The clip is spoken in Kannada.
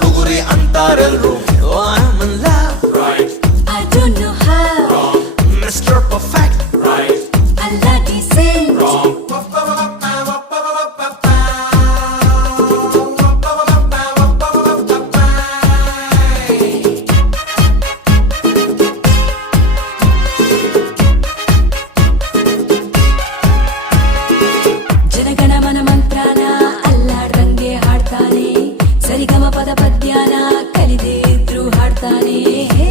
ಬುಗುರಿ ಅಂತಾರೆಲ್ರು. Oh, I'm in love. Right. I don't know how. Wrong. Mr. Perfect. Right. Allah decent. Wrong. ಜನಗಣ ಮನ ಮಂತ್ರನ ಅಲ್ಲಾಡ್ದಂಗೆ ಹಾಡ್ತಾನೆ, ಸರಿಗಮ ಪದ ಪದ್ಯನ ಕಲಿದೇ ಇದ್ರು ಹಾಡ್ತಾನೆ. ಹೇ